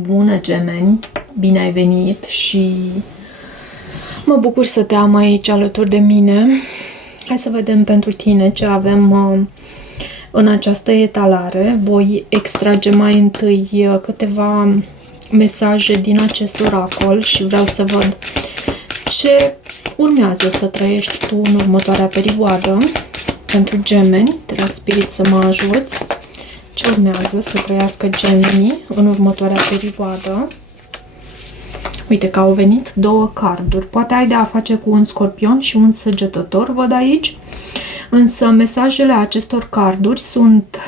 Bună, gemeni! Bine ai venit și mă bucur să te am aici alături de mine. Hai să vedem pentru tine ce avem în această etalare. Voi extrage mai întâi câteva mesaje din acest oracol și vreau să văd ce urmează să trăiești tu în următoarea perioadă. Pentru gemeni, te rog, Spirit, să mă ajuți. Ce urmează să trăiască gemenii în următoarea perioadă? Uite că au venit două carduri. Poate ai de a face cu un scorpion și un săgetător, văd aici. Însă mesajele acestor carduri sunt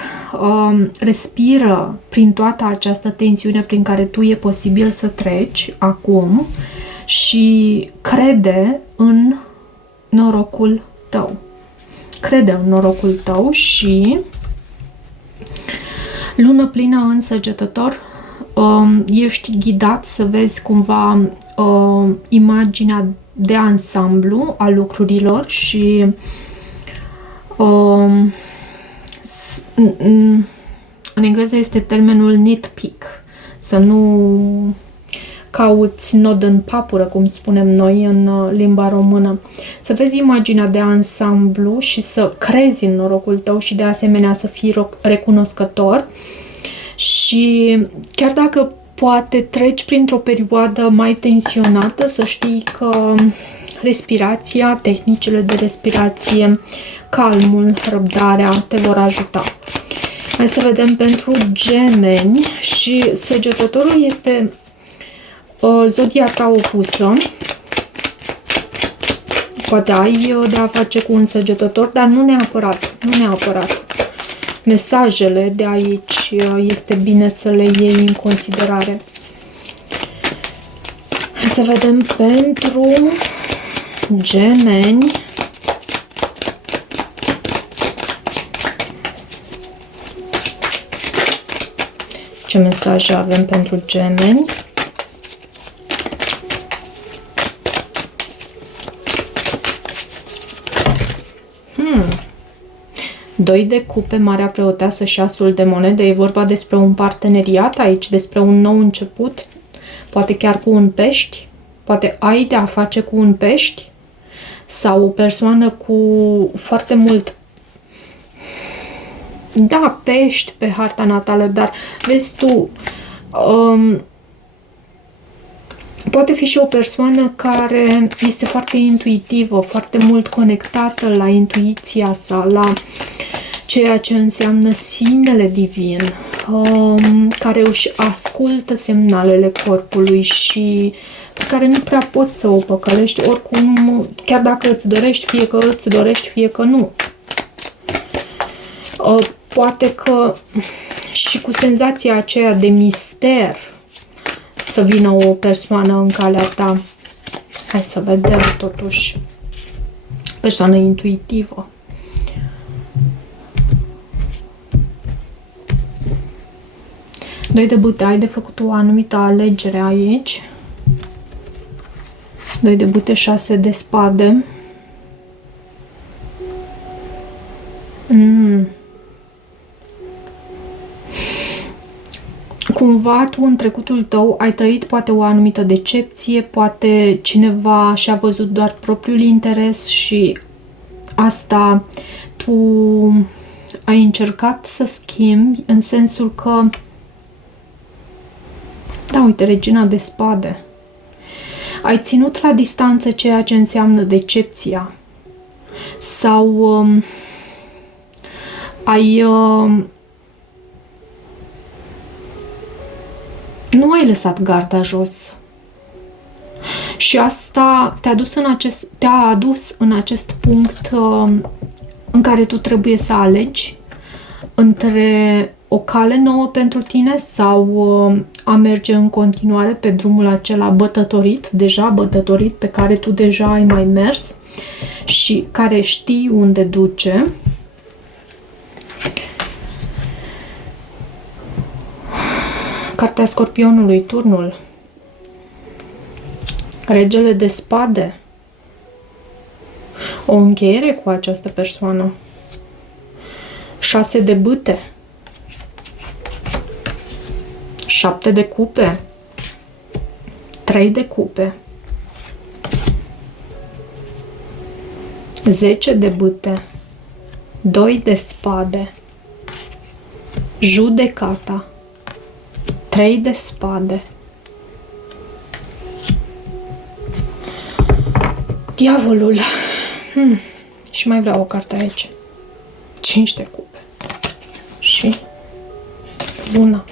respiră prin toată această tensiune prin care tu e posibil să treci acum și crede în norocul tău. Crede în norocul tău și lună plină în săgetător, ești ghidat să vezi cumva imaginea de ansamblu a lucrurilor și în engleză este termenul nitpick, să nu cauți nod în papură, cum spunem noi în limba română. Să vezi imaginea de ansamblu și să crezi în norocul tău și de asemenea să fii recunoscător. Și chiar dacă poate treci printr-o perioadă mai tensionată, să știi că respirația, tehnicile de respirație, calmul, răbdarea te vor ajuta. Hai să vedem pentru gemeni și săgetătorul este zodia ta opusă. Poate ai de a face cu un săgetător, dar nu neapărat. Mesajele de aici este bine să le iei în considerare. Hai să vedem pentru gemeni. Ce mesaje avem pentru gemeni? Doi de cupe, Marea Preoteasă și Asul de monede. E vorba despre un parteneriat aici, despre un nou început, poate chiar cu un pești, poate ai de a face cu un pești sau o persoană cu foarte mult, da, pești pe harta natală, dar vezi tu, poate fi și o persoană care este foarte intuitivă, foarte mult conectată la intuiția sa, la ceea ce înseamnă sinele divin, care își ascultă semnalele corpului și pe care nu prea poți să o păcălești oricum, chiar dacă îți dorești, fie că îți dorești, fie că nu. Poate că și cu senzația aceea de mister să vină o persoană în calea ta. Hai să vedem totuși. Persoană intuitivă. Doi de bâte, ai de făcut o anumită alegere aici. Doi de bâte, 6 de spade. Cumva tu în trecutul tău ai trăit poate o anumită decepție, poate cineva și-a văzut doar propriul interes și asta tu ai încercat să schimbi în sensul că, da, uite, regina de spade. Ai ținut la distanță ceea ce înseamnă decepția sau nu ai lăsat garda jos. Și asta te-a adus în acest punct în care tu trebuie să alegi între o cale nouă pentru tine sau a merge în continuare pe drumul acela bătătorit, pe care tu deja ai mai mers și care știi unde duce. Cartea Scorpionului, turnul. Regele de spade. O încheiere cu această persoană. 6 de bâte. 7 de cupe, 3 de cupe, 10 de bâte, 2 de spade, judecata, 3 de spade, diavolul. Și mai vreau o carte aici. 5 de cupe. Și luna.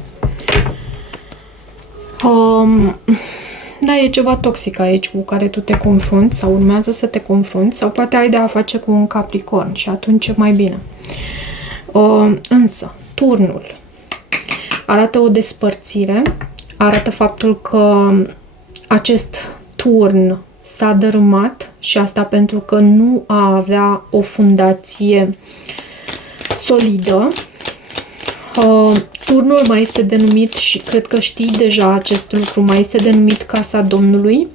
Da, e ceva toxic aici cu care tu te confrunți sau urmează să te confrunți sau poate ai de a face cu un Capricorn și atunci e mai bine. Însă, turnul arată o despărțire, arată faptul că acest turn s-a dărâmat și asta pentru că nu avea o fundație solidă. Turnul mai este denumit, și cred că știi deja acest lucru, mai este denumit Casa Domnului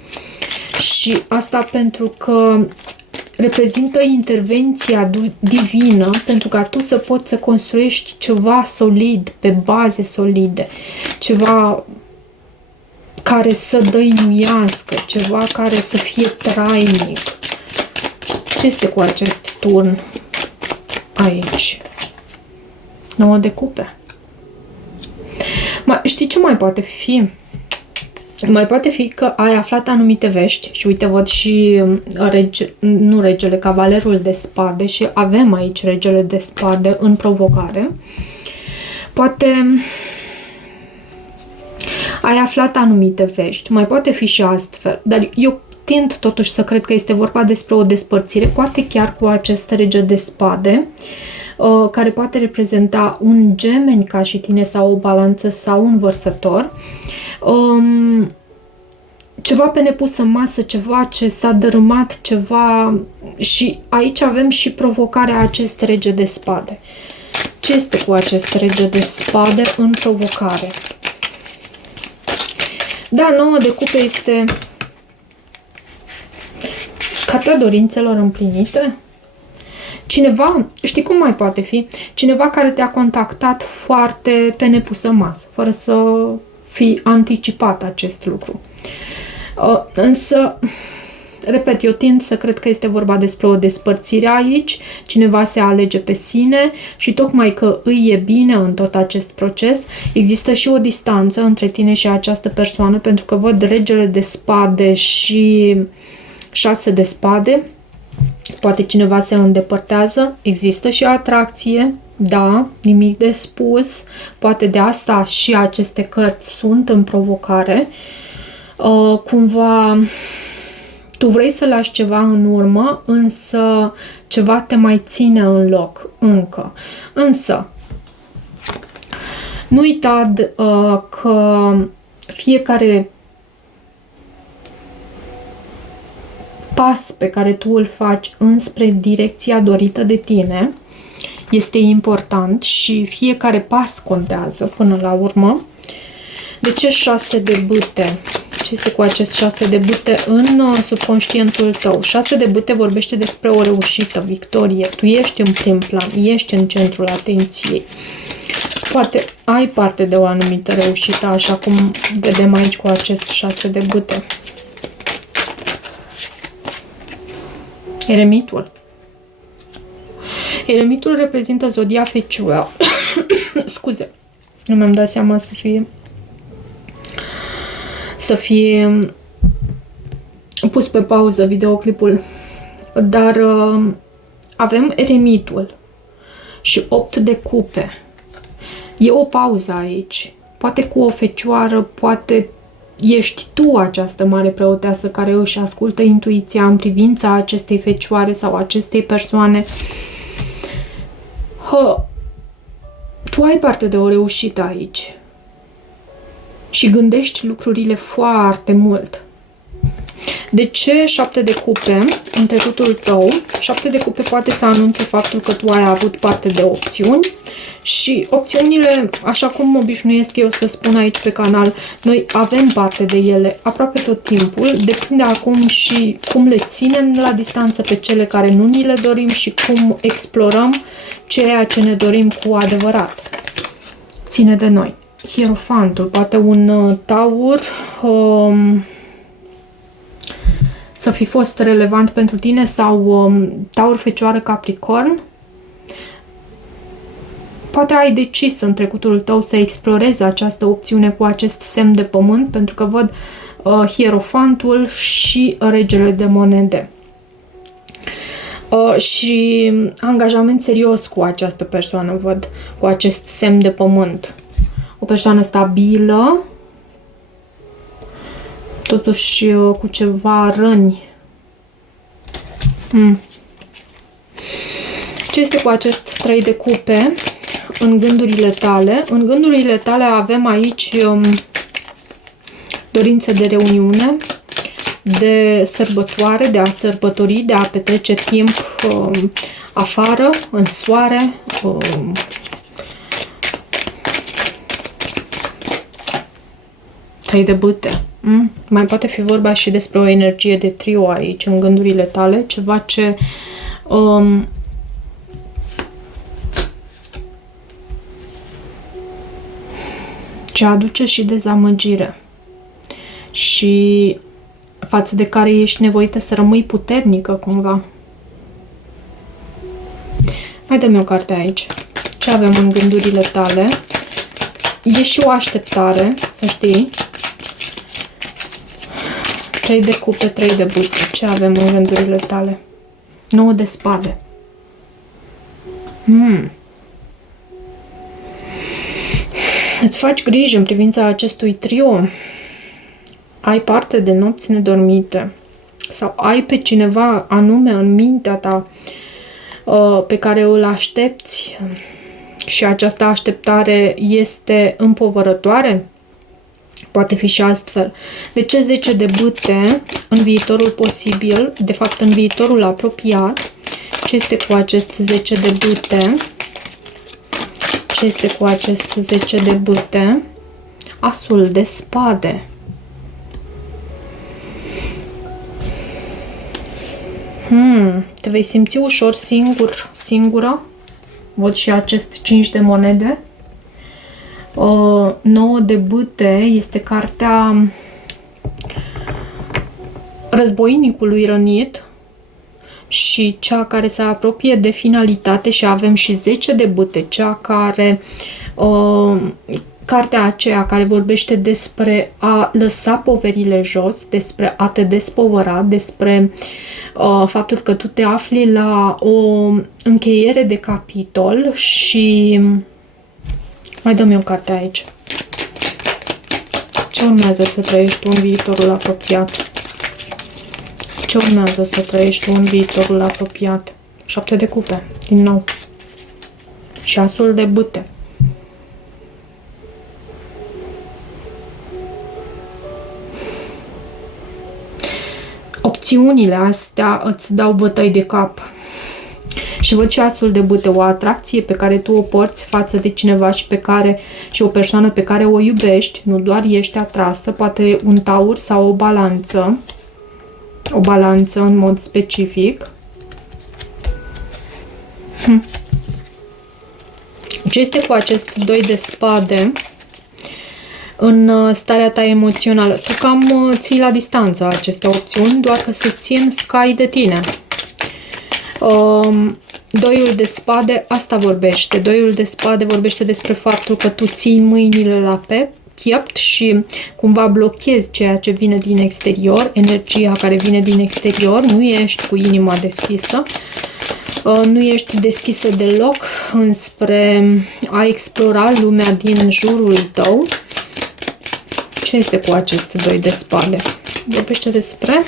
și asta pentru că reprezintă intervenția divină pentru ca tu să poți să construiești ceva solid, pe baze solide, ceva care să dăinuiască, ceva care să fie trainic. Ce este cu acest turn aici? 9 de cupe. Știi ce mai poate fi? Mai poate fi că ai aflat anumite vești și uite, văd și regele, cavalerul de spade și avem aici regele de spade în provocare. Poate ai aflat anumite vești, mai poate fi și astfel, dar eu tind totuși să cred că este vorba despre o despărțire, poate chiar cu acest rege de spade, care poate reprezenta un gemeni ca și tine sau o balanță sau un vărsător. Ceva pe nepus în masă, ceva ce s-a dărâmat, ceva... Și aici avem și provocarea acest rege de spade. Ce este cu acest rege de spade în provocare? Da, 9 de cupe este cartea dorințelor împlinite. Cineva, știi cum mai poate fi? Cineva care te-a contactat foarte pe nepusă masă, fără să fi anticipat acest lucru. Însă, repet, eu tind să cred că este vorba despre o despărțire aici, cineva se alege pe sine și tocmai că îi e bine în tot acest proces, există și o distanță între tine și această persoană, pentru că văd regele de spade și 6 de spade. Poate cineva se îndepărtează, există și atracție, da, nimic de spus, poate de asta și aceste cărți sunt în provocare. Cumva tu vrei să lași ceva în urmă, însă ceva te mai ține în loc încă. Însă, nu uita că fiecare pas pe care tu îl faci înspre direcția dorită de tine este important și fiecare pas contează până la urmă. De ce 6 de bâte? Ce este cu acest 6 de bâte în subconștientul tău? 6 de bâte vorbește despre o reușită, victorie. Tu ești în prim plan, ești în centrul atenției. Poate ai parte de o anumită reușită, așa cum vedem aici cu acest 6 de bâte. Eremitul. Eremitul reprezintă zodia Fecioară. Scuze, nu mi-am dat seama să fie pus pe pauză videoclipul. Dar avem eremitul și 8 de cupe. E o pauză aici. Poate cu o fecioară, poate ești tu această mare preoteasă care își ascultă intuiția în privința acestei fecioare sau acestei persoane. Tu ai parte de o reușită aici și gândești lucrurile foarte mult. De ce 7 de cupe în trecutul tău? 7 de cupe poate să anunțe faptul că tu ai avut parte de opțiuni și opțiunile, așa cum obișnuiesc eu să spun aici pe canal, noi avem parte de ele aproape tot timpul, depinde acum și cum le ținem la distanță pe cele care nu ni le dorim și cum explorăm ceea ce ne dorim cu adevărat. Ține de noi. Hierofantul, poate un taur să fi fost relevant pentru tine sau taur, fecioară, capricorn. Poate ai decis în trecutul tău să explorezi această opțiune cu acest semn de pământ, pentru că văd hierofantul și regele de monede. Și angajament serios cu această persoană, văd, cu acest semn de pământ. O persoană stabilă, totuși cu ceva răni. Ce este cu acest 3 de cupe în gândurile tale? În gândurile tale avem aici dorințe de reuniune, de sărbătoare, de a sărbători, de a petrece timp afară, în soare. Trei de bâte. Mai poate fi vorba și despre o energie de trio aici, în gândurile tale, ceva ce ce aduce și dezamăgire și față de care ești nevoită să rămâi puternică cumva. Mai dă-mi o carte aici. Ce avem în gândurile tale? E și o așteptare, să știi. 3 de cupe, 3 de bâte. Ce avem în gândurile tale? 9 de spade. Îți faci griji în privința acestui trio. Ai parte de nopți nedormite. Sau ai pe cineva anume în mintea ta pe care îl aștepți și această așteptare este împovărătoare? Poate fi și astfel. De ce 10 de bâte în viitorul posibil, de fapt în viitorul apropiat? Ce este cu acest 10 de bâte? Ce este cu acest 10 de bâte? Asul de spade. Te vei simți ușor singură. Văd și acest 5 de monede. 9 de bâte este cartea războinicului rănit și cea care se apropie de finalitate, și avem și 10 de bâte, cea care cartea aceea care vorbește despre a lăsa poverile jos, despre a te despovăra, despre faptul că tu te afli la o încheiere de capitol. Și mai dă-mi o carte aici. Ce urmează să trăiești tu în viitorul apropiat? Ce urmează să trăiești tu în viitorul apropiat? 7 de cupe, din nou. Și asul de bâte. Opțiunile astea îți dau bătăi de cap. Și văd și asul de bâte, o atracție pe care tu o porți față de cineva și o persoană pe care o iubești, nu doar ești atrasă, poate un taur sau o balanță. O balanță în mod specific. Ce este cu acest 2 de spade în starea ta emoțională? Tu cam ții la distanță aceste opțiuni, doar că se țin scai de tine. Doiul de spade, asta vorbește. Doiul de spade vorbește despre faptul că tu ții mâinile la piept și cumva blochezi ceea ce vine din exterior, energia care vine din exterior, nu ești cu inima deschisă, nu ești deschisă deloc înspre a explora lumea din jurul tău. Ce este cu acest 2 de spade? Vorbește despre...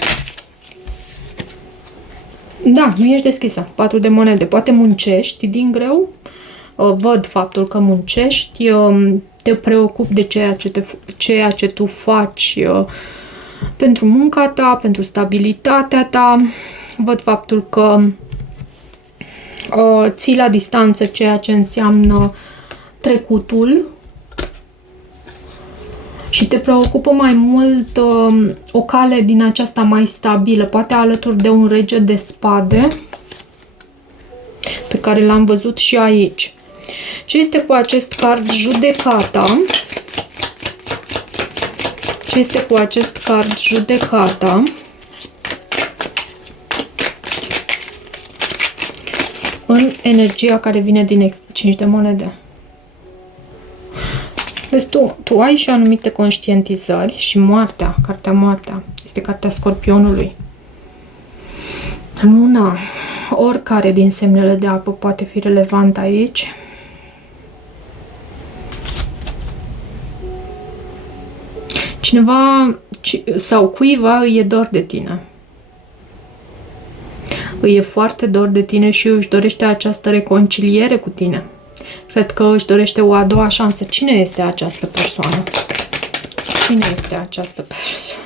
Da, nu ești deschisă. 4 de monede. Poate muncești din greu. Văd faptul că muncești. Te preocupi de ceea ce tu faci pentru munca ta, pentru stabilitatea ta. Văd faptul că ții la distanță ceea ce înseamnă trecutul și te preocupă mai mult o cale din aceasta mai stabilă, poate alături de un rege de spade pe care l-am văzut și aici. Ce este cu acest card? Judecata. Ce este cu acest card judecata? În energia care vine din 5 de monede. Vezi, tu ai și anumite conștientizări și moartea, cartea moartea, este cartea Scorpionului. Luna, oricare din semnele de apă poate fi relevant aici. Cineva sau cuiva îi e dor de tine. Îi e foarte dor de tine și își dorește această reconciliere cu tine. Cred că își dorește o a doua șansă. Cine este această persoană? Cine este această persoană?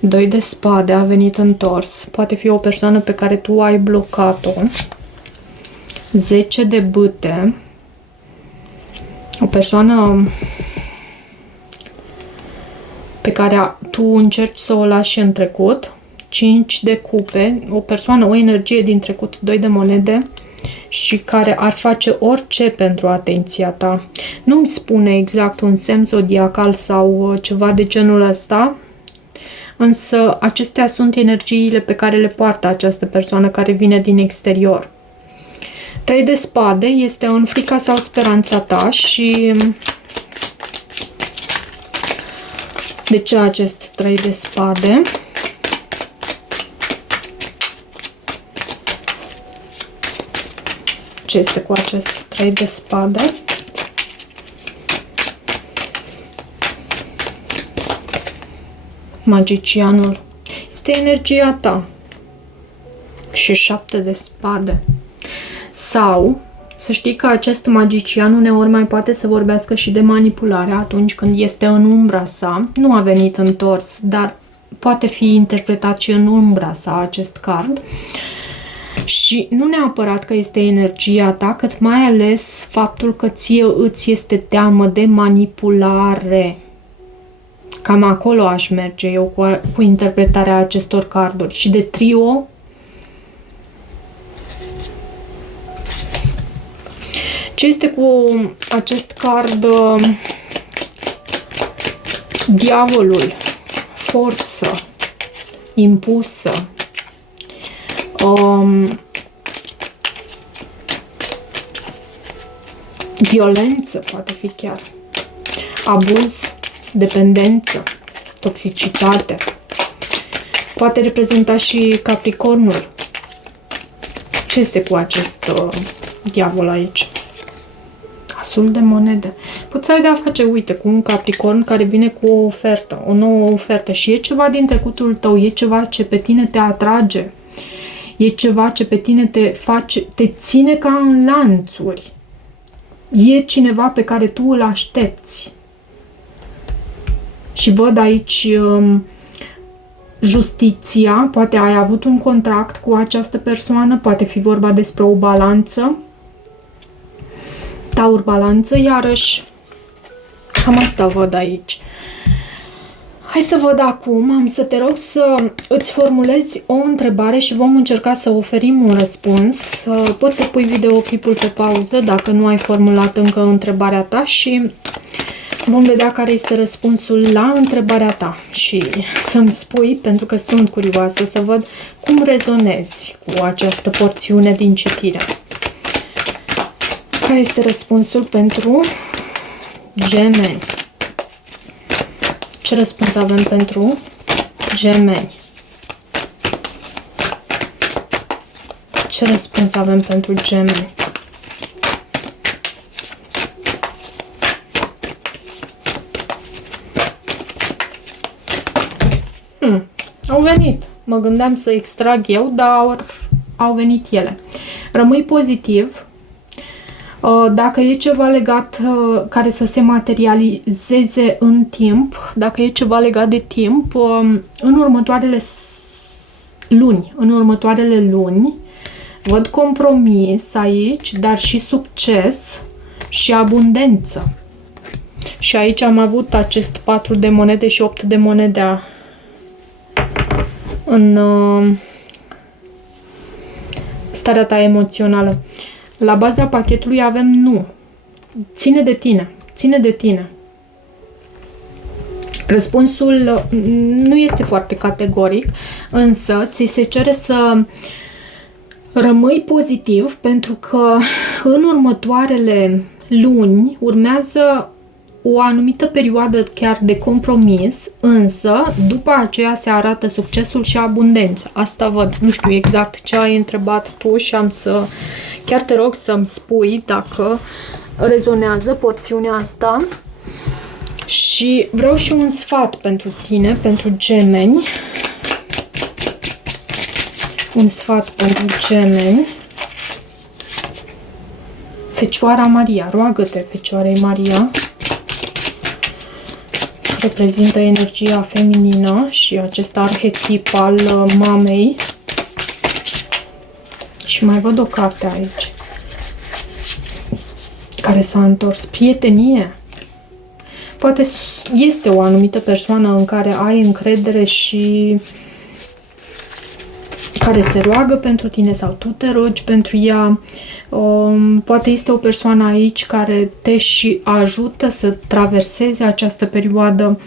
2 de spade a venit întors. Poate fi o persoană pe care tu ai blocat-o. 10 de bâte. O persoană pe care tu încerci să o lași în trecut. 5 de cupe. O persoană, o energie din trecut. 2 de monede. Și care ar face orice pentru atenția ta. Nu-mi spune exact un semn zodiacal sau ceva de genul ăsta, însă acestea sunt energiile pe care le poartă această persoană care vine din exterior. 3 de spade este în frica sau speranța ta și de ce acest 3 de spade? Ce este cu acest 3 de spade? Magicianul. Este energia ta. Și 7 de spade. Sau, să știi că acest magician uneori mai poate să vorbească și de manipulare atunci când este în umbra sa. Nu a venit întors, dar poate fi interpretat și în umbra sa acest card. Și nu neapărat că este energia ta, cât mai ales faptul că ție îți este teamă de manipulare. Cam acolo aș merge eu cu interpretarea acestor carduri. Și de trio, ce este cu acest card? Diavolul, forță, impusă. Violență poate fi chiar. Abuz, dependență, toxicitate. Poate reprezenta și Capricornul. Ce este cu acest diavol aici? Asul de monede. Poți să ai de-a face, uite, cu un Capricorn care vine cu o ofertă, o nouă ofertă și e ceva din trecutul tău, e ceva ce pe tine te atrage. E ceva ce pe tine te ține ca în lanțuri. E cineva pe care tu îl aștepți. Și văd aici justiția. Poate ai avut un contract cu această persoană. Poate fi vorba despre o balanță. Taur, balanță, iarăși. Cam asta văd aici. Hai să văd acum, am să te rog să îți formulezi o întrebare și vom încerca să oferim un răspuns. Poți să pui videoclipul pe pauză dacă nu ai formulat încă întrebarea ta și vom vedea care este răspunsul la întrebarea ta. Și să-mi spui, pentru că sunt curioasă, să văd cum rezonezi cu această porțiune din citire. Care este răspunsul pentru Gemeni? Ce răspuns avem pentru Gemeni? Ce răspuns avem pentru Gemeni? Au venit. Mă gândeam să extrag eu, dar au venit ele. Rămâi pozitiv. Dacă e ceva legat care să se materializeze în timp, dacă e ceva legat de timp, în următoarele luni, văd compromis aici, dar și succes și abundență. Și aici am avut acest 4 de monede și 8 de monede în starea ta emoțională. La baza pachetului avem nu. Ține de tine. Ține de tine. Răspunsul nu este foarte categoric, însă ți se cere să rămâi pozitiv pentru că în următoarele luni urmează o anumită perioadă chiar de compromis, însă după aceea se arată succesul și abundența. Asta văd. Nu știu exact ce ai întrebat tu și am să... Chiar te rog să-mi spui dacă rezonează porțiunea asta. Și vreau și un sfat pentru tine, pentru gemeni. Un sfat pentru gemeni. Fecioara Maria. Roagă-te, Fecioarei Maria. Reprezintă energia feminină și acest arhetip al mamei. Și mai văd o carte aici care s-a întors. Prietenie. Poate este o anumită persoană în care ai încredere și care se roagă pentru tine sau tu te rogi pentru ea. Poate este o persoană aici care te și ajută să traversezi această perioadă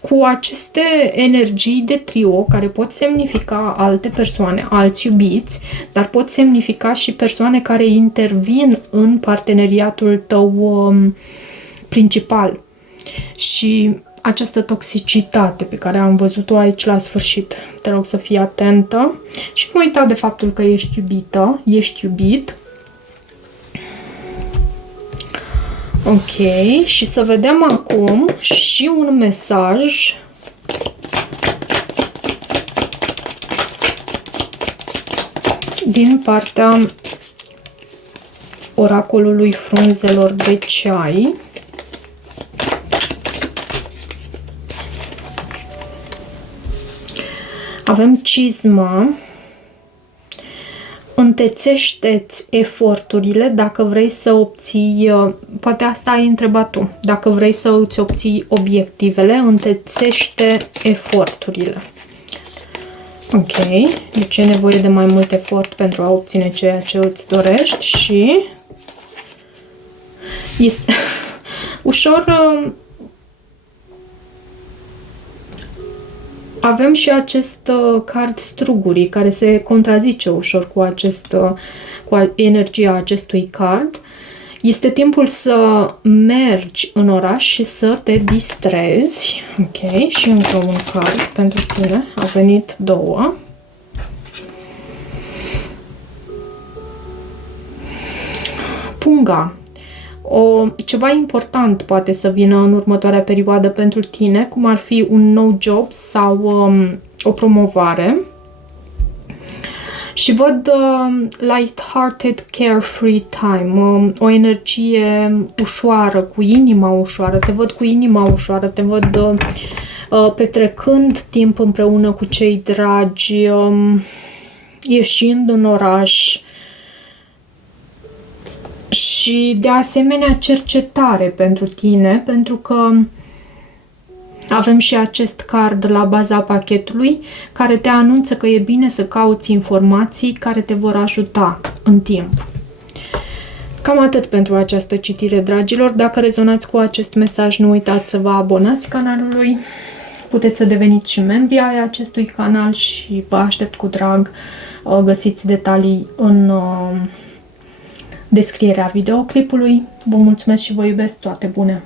cu aceste energii de trio care pot semnifica alte persoane, alți iubiți, dar pot semnifica și persoane care intervin în parteneriatul tău principal. Și această toxicitate pe care am văzut-o aici la sfârșit, te rog să fii atentă și nu uita de faptul că ești iubită, ești iubit. Ok, și să vedem acum și un mesaj din partea oracolului frunzelor de ceai. Avem cizma. Întețește-ți eforturile dacă vrei să obții, poate asta ai întrebat tu, dacă vrei să îți obții obiectivele, întețește eforturile. Ok, deci e nevoie de mai mult efort pentru a obține ceea ce îți dorești și este ușor. Avem și acest card strugurii care se contrazice ușor cu energia acestui card. Este timpul să mergi în oraș și să te distrezi. Ok, și încă un card pentru tine. Au venit două. Punga. Ceva important poate să vină în următoarea perioadă pentru tine, cum ar fi un nou job sau o promovare. Și văd light-hearted, carefree time, o energie ușoară, cu inima ușoară. Te văd cu inima ușoară, te văd petrecând timp împreună cu cei dragi, ieșind în oraș. Și de asemenea cercetare pentru tine, pentru că avem și acest card la baza pachetului care te anunță că e bine să cauți informații care te vor ajuta în timp. Cam atât pentru această citire, dragilor. Dacă rezonați cu acest mesaj, nu uitați să vă abonați canalului. Puteți să deveniți și membri ai acestui canal și vă aștept cu drag. Găsiți detalii în descrierea videoclipului. Vă mulțumesc și vă iubesc, toate bune!